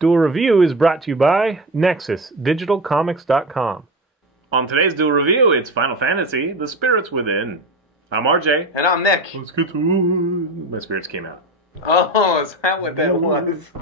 Duel Review is brought to you by NexusDigitalComics.com. On today's Duel Review, it's Final Fantasy, The Spirits Within. I'm RJ. And I'm Nick. Let's get to it. My spirits came out. Oh, is that what that was?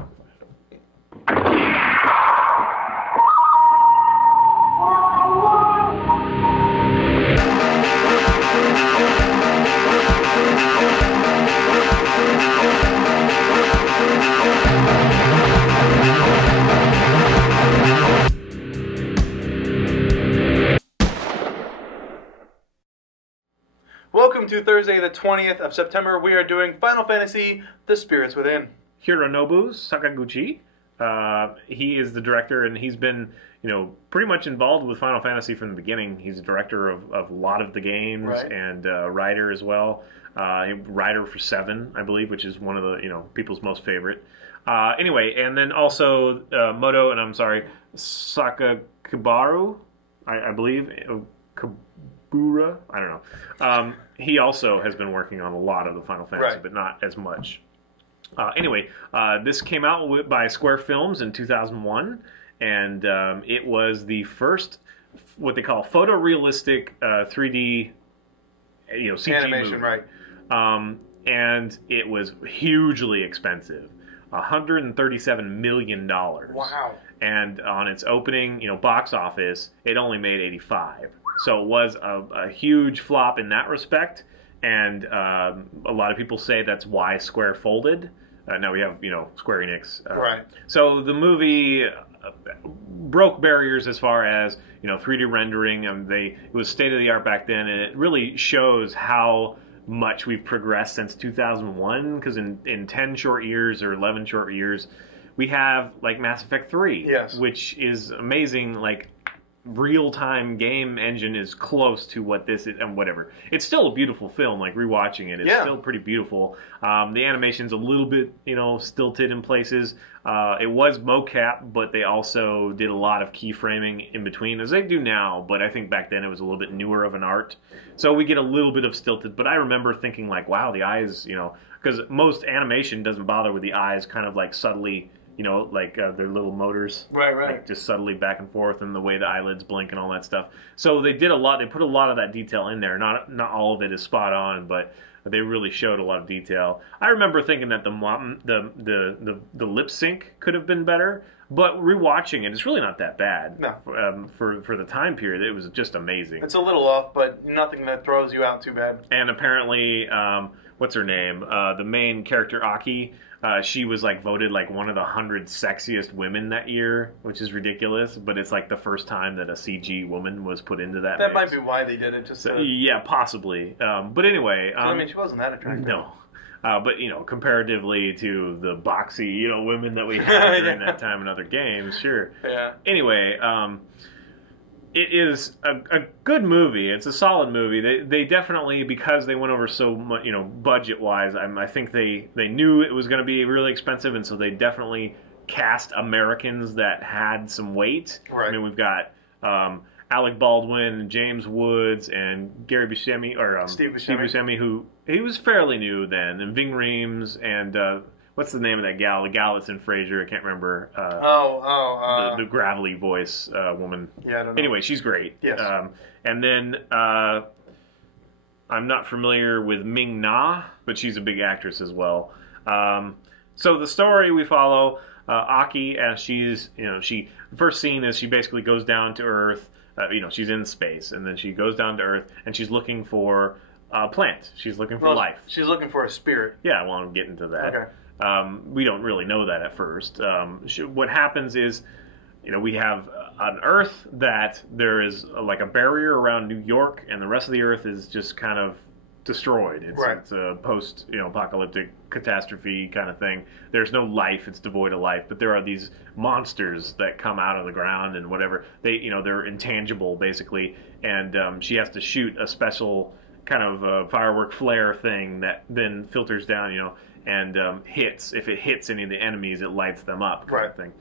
Welcome to Thursday the 20th of September. We are doing Final Fantasy, The Spirits Within. Hironobu Sakaguchi. He is the director, and he's been, pretty much involved with Final Fantasy from the beginning. He's a director of a lot of the games, right, and writer as well. Writer for 7, I believe, which is one of the, people's most favorite. Anyway, and then also Sakakibaru, I believe. Kabura? I don't know. He also has been working on a lot of the Final Fantasy, right, but not as much. Anyway, this came out by Square Films in 2001, and it was the first, what they call photorealistic 3D, CG animation, movie. right? And it was hugely expensive, $137 million. Wow! And on its opening, box office, it only made 85. So it was a huge flop in that respect, and a lot of people say that's why Square folded. Now we have, Square Enix. Right. So the movie broke barriers as far as, 3D rendering. It was state of the art back then, and it really shows how much we've progressed since 2001. Because in 10 short years or 11 short years, we have like Mass Effect 3, yes, which is amazing. Like, real-time game engine is close to what this is, and whatever. It's still a beautiful film. Like, rewatching it, it's still pretty beautiful. The animation's a little bit, stilted in places. It was mocap, but they also did a lot of keyframing in between, as they do now, but I think back then it was a little bit newer of an art. So we get a little bit of stilted, but I remember thinking, like, wow, the eyes, because most animation doesn't bother with the eyes kind of like subtly, their little motors. Right. Like, just subtly back and forth, and the way the eyelids blink and all that stuff. So they did a lot. They put a lot of that detail in there. Not all of it is spot on, but they really showed a lot of detail. I remember thinking that the lip sync could have been better, but rewatching it, it's really not that bad. No. For the time period, it was just amazing. It's a little off, but nothing that throws you out too bad. And apparently, what's her name? The main character, Aki. She was voted one of the 100 sexiest women that year, which is ridiculous. But it's the first time that a CG woman was put into that. That mix. might be why they did it. Yeah, possibly. But anyway, she wasn't that attractive. No, but comparatively to the boxy women that we had during that time in other games, sure. Yeah. Anyway, it is a good movie. It's a solid movie. They definitely, because they went over so much, budget-wise, I think they knew it was going to be really expensive, and so they definitely cast Americans that had some weight. Right. I mean, we've got Alec Baldwin, James Woods, and Gary Buscemi, or Steve Buscemi, who he was fairly new then, and Ving Rhames, and what's the name of that gal? The gal that's in Frasier, I can't remember. The gravelly voice woman. Yeah, I don't know. Anyway, she's great. Yes. And then I'm not familiar with Ming Na, but she's a big actress as well. So the story we follow, Aki, as she's, the first scene is she basically goes down to Earth. She's in space, and then she goes down to Earth, and she's looking for a plant. She's looking for life. She's looking for a spirit. Yeah, well, I'm getting to that. Okay. We don't really know that at first. What happens is, we have an Earth that there is a barrier around New York, and the rest of the Earth is just kind of destroyed. It's a post apocalyptic catastrophe kind of thing. There's no life. It's devoid of life. But there are these monsters that come out of the ground and whatever. They're intangible basically, and she has to shoot a special kind of firework flare thing that then filters down, and hits. If it hits any of the enemies, it lights them up, kind of thing.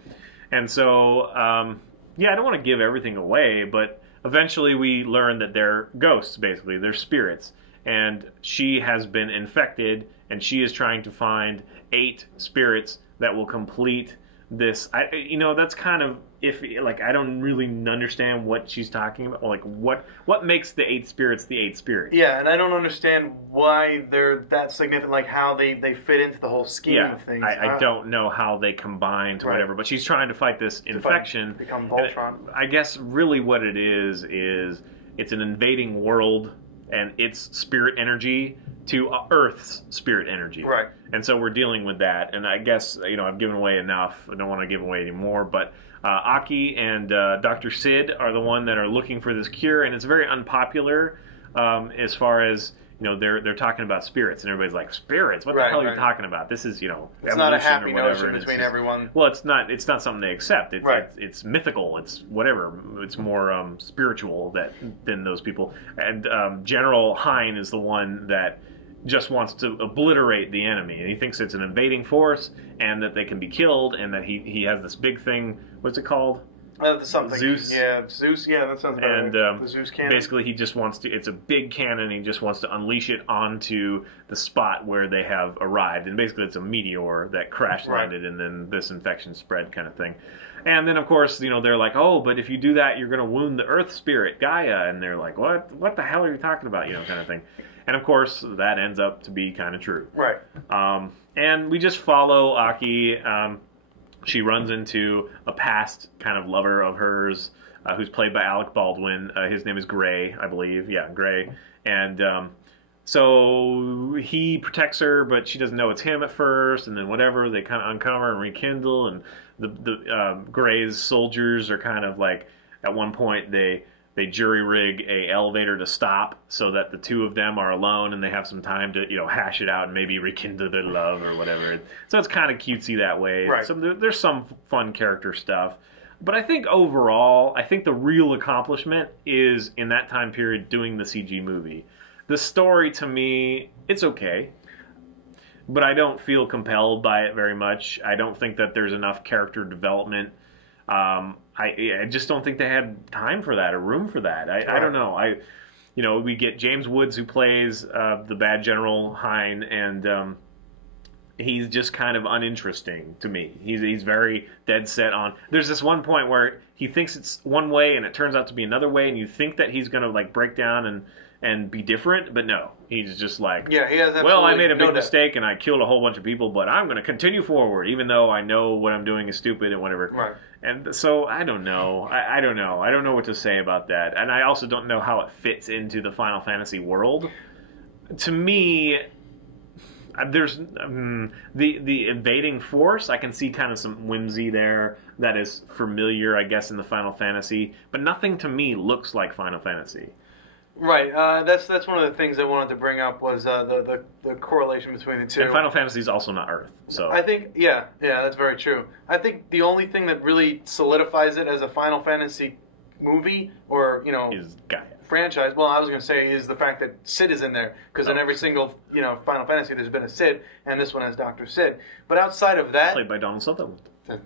And so, I don't want to give everything away, but eventually we learn that they're ghosts, basically. They're spirits. And she has been infected, and she is trying to find 8 spirits that will complete this. That's kind of iffy. Like, I don't really understand what she's talking about. Like, what makes the 8 spirits the 8 spirits? Yeah, and I don't understand why they're that significant, like how they fit into the whole scheme of things. I don't know how they combine to whatever, but she's trying to fight this infection. Become Voltron. I guess really what it is it's an invading world and its spirit energy to Earth's spirit energy. Right. And so we're dealing with that. And I guess, I've given away enough. I don't want to give away any more. But Aki and Dr. Sid are the one that are looking for this cure. And it's very unpopular as far as, they're talking about spirits. And everybody's like, spirits? What the hell are you talking about? This is, it's not a happy notion between everyone. Well, it's not something they accept. It's mythical. It's whatever. It's more spiritual than those people. And General Hein is the one that just wants to obliterate the enemy, and he thinks it's an invading force and that they can be killed, and that he has this big thing. What's it called? Something. Zeus. Yeah, Zeus. Yeah, that sounds about right. The Zeus cannon. Basically, he just wants to. It's a big cannon. He just wants to unleash it onto the spot where they have arrived, and basically, it's a meteor that crash landed, and then this infection spread, kind of thing. And then, of course, they're like, oh, but if you do that, you're going to wound the Earth spirit, Gaia. And they're like, what? What the hell are you talking about? Kind of thing. And, of course, that ends up to be kind of true. Right. And we just follow Aki. She runs into a past kind of lover of hers, who's played by Alec Baldwin. His name is Gray, I believe. Yeah, Gray. And so he protects her, but she doesn't know it's him at first. And then whatever, they kind of uncover and rekindle. And the Gray's soldiers are kind of like, at one point, they jury-rig a elevator to stop so that the two of them are alone and they have some time to, hash it out and maybe rekindle their love or whatever. So it's kind of cutesy that way. Right. So there's some fun character stuff. But I think overall, the real accomplishment is in that time period doing the CG movie. The story, to me, it's okay. But I don't feel compelled by it very much. I don't think that there's enough character development. I just don't think they had time for that or room for that. I don't know. We get James Woods, who plays the bad General Hein, and he's just kind of uninteresting to me. He's very dead set on. There's this one point where he thinks it's one way and it turns out to be another way, and you think that he's going to like break down and be different, but no. He's just like, he has I made a big mistake and I killed a whole bunch of people, but I'm going to continue forward, even though I know what I'm doing is stupid and whatever. Right. And so, I don't know. I don't know. I don't know what to say about that. And I also don't know how it fits into the Final Fantasy world. To me, there's the invading force. I can see kind of some whimsy there that is familiar, I guess, in the Final Fantasy. But nothing to me looks like Final Fantasy. Right. That's one of the things I wanted to bring up was the correlation between the two. And Final Fantasy is also not Earth, so I think that's very true. I think the only thing that really solidifies it as a Final Fantasy movie or is Gaia. Franchise. Well, I was going to say is the fact that Sid is in there because in every single Final Fantasy there's been a Sid, and this one has Dr. Sid. But outside of that, played by Donald Sutherland.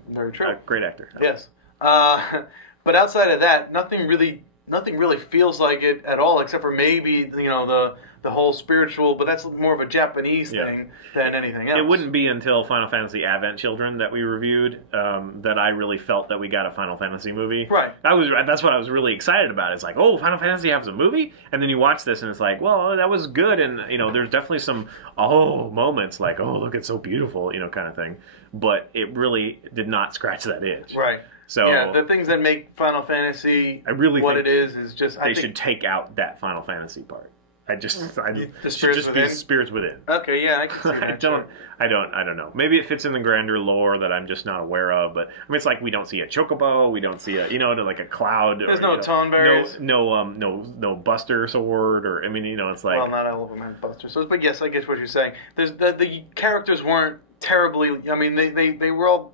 Very true. Great actor. Yes. But outside of that, nothing really feels like it at all, except for maybe the whole spiritual. But that's more of a Japanese thing than anything else. It wouldn't be until Final Fantasy Advent Children that we reviewed that I really felt that we got a Final Fantasy movie. Right. That's what I was really excited about. It's like, oh, Final Fantasy has a movie, and then you watch this and it's like, well, that was good, and there's definitely some moments like, oh, look, it's so beautiful, kind of thing. But it really did not scratch that itch. Right. So the things that make Final Fantasy it is just they should take out that Final Fantasy part. The should just be Spirits Within. Okay, yeah, I can see that. I don't know. Maybe it fits in the grander lore that I'm just not aware of. But it's like we don't see a chocobo, we don't see a like a cloud. There's no tonberries. No Buster sword, or it's like. Well, not all of them have Buster swords, but yes, I guess what you're saying. There's the characters weren't terribly. I mean, they were all.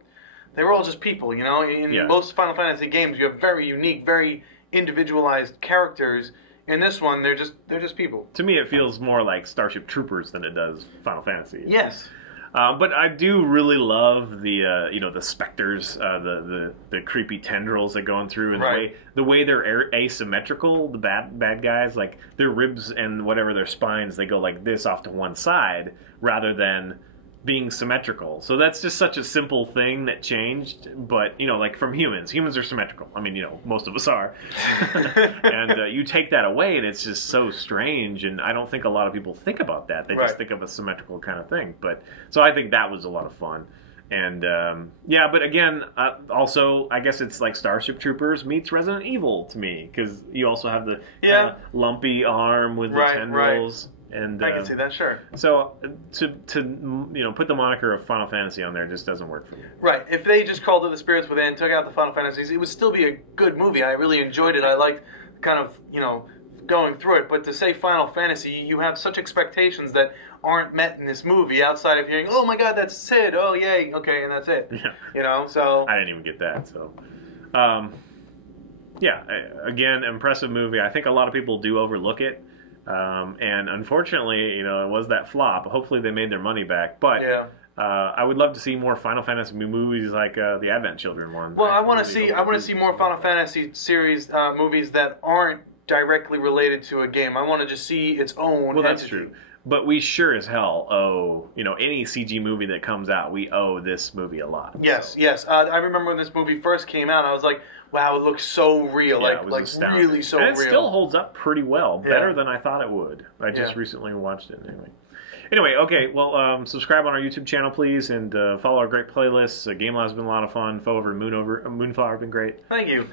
They were all just people, In most Final Fantasy games, you have very unique, very individualized characters. In this one, they're just people. To me, it feels more like Starship Troopers than it does Final Fantasy. Yes. But I do really love the specters, the creepy tendrils that going through, and the way they're asymmetrical. The bad guys, like their ribs and whatever their spines, they go like this off to one side rather than being symmetrical. So that's just such a simple thing that changed. But, you know, like from humans are symmetrical. I mean, you know, most of us are. And you take that away and it's just so strange. And I don't think a lot of people think about that. They just think of a symmetrical kind of thing. But so I think that was a lot of fun. And yeah, but again, also I guess it's like Starship Troopers meets Resident Evil to me, because you also have the lumpy arm with the tendrils. And I can see that, sure. So to you know, put the moniker of Final Fantasy on there just doesn't work for me. Right. If they just called it The Spirits Within, took out the Final Fantasies, it would still be a good movie. I really enjoyed it. I liked kind of, you know, going through it. But to say Final Fantasy, you have such expectations that aren't met in this movie outside of hearing, oh my god, that's Sid, oh yay, okay, and that's it. Yeah. You know, so... I didn't even get that, so... yeah, again, impressive movie. I think a lot of people do overlook it. And unfortunately, you know, it was that flop. Hopefully they made their money back. But I would love to see more Final Fantasy movies like the Advent Children one. Well, I want to see more Final Fantasy series movies that aren't directly related to a game. I want to just see its own. Well, that's true. But we sure as hell owe, you know, any CG movie that comes out, we owe this movie a lot. Yes, so. Yes. I remember when this movie first came out, I was like, wow, it looks so real. Yeah, like really so real. And it still holds up pretty well, better than I thought it would. I just recently watched it anyway. Anyway, okay, well, subscribe on our YouTube channel, please, and follow our great playlists. Game Lab's been a lot of fun. Follow over to Moonflower has been great. Thank you.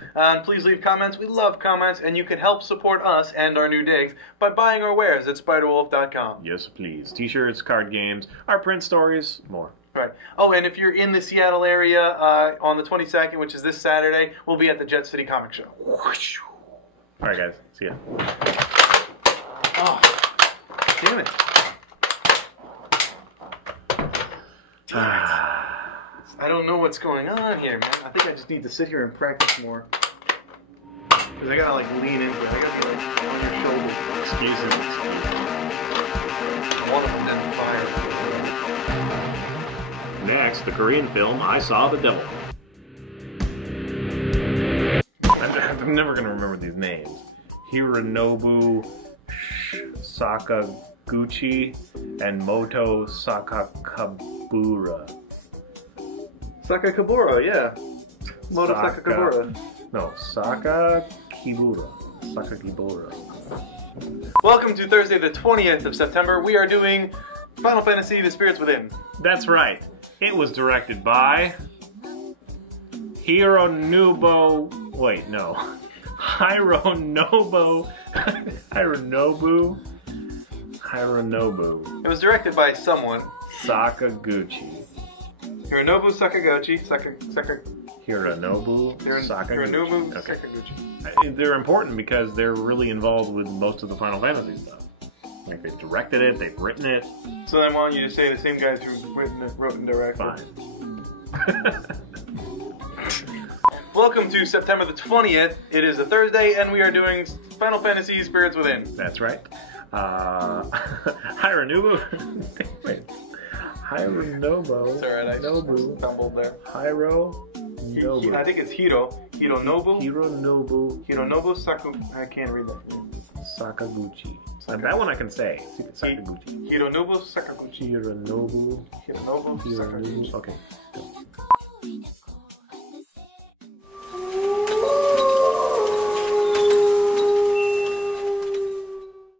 Please leave comments. We love comments, and you can help support us and our new digs by buying our wares at spiderwolf.com. Yes, please. T-shirts, card games, our print stories, more. Right. Oh, and if you're in the Seattle area on the 22nd, which is this Saturday, we'll be at the Jet City Comic Show. All right, guys. See ya. Oh, damn it. I don't know what's going on here, man. I think I just need to sit here and practice more. Because I gotta, like, lean into it. I gotta be, like, on your shoulders. Excuses. One of them didn't fire. Next, the Korean film, I Saw the Devil. I'm never going to remember these names. Hironobu Sakaguchi and Moto Sakakibura. Sakakibura, yeah. Moto Sakakibura. No, Sakakibura. Sakakibura. Welcome to Thursday the 20th of September. We are doing Final Fantasy The Spirits Within. That's right. It was directed by Hironobu. Wait, no. Hironobu. It was directed by someone. Sakaguchi. Hironobu Sakaguchi. Hironobu Sakaguchi. Okay. Sakaguchi. They're important because they're really involved with most of the Final Fantasy stuff. Like, they've directed it, they've written it. So then why don't you just say the same guys who wrote and directed? Fine. Welcome to September the 20th. It is a Thursday, and we are doing Final Fantasy Spirits Within. That's right. Hironobu. Wait. Hironobu. It's alright, I stumbled there. Hironobu. I think it's Hironobu. Hironobu I can't read that. Sakaguchi. That one I can say. Sakaguchi. Hironobu Sakaguchi. Hironobu Sakaguchi. Okay.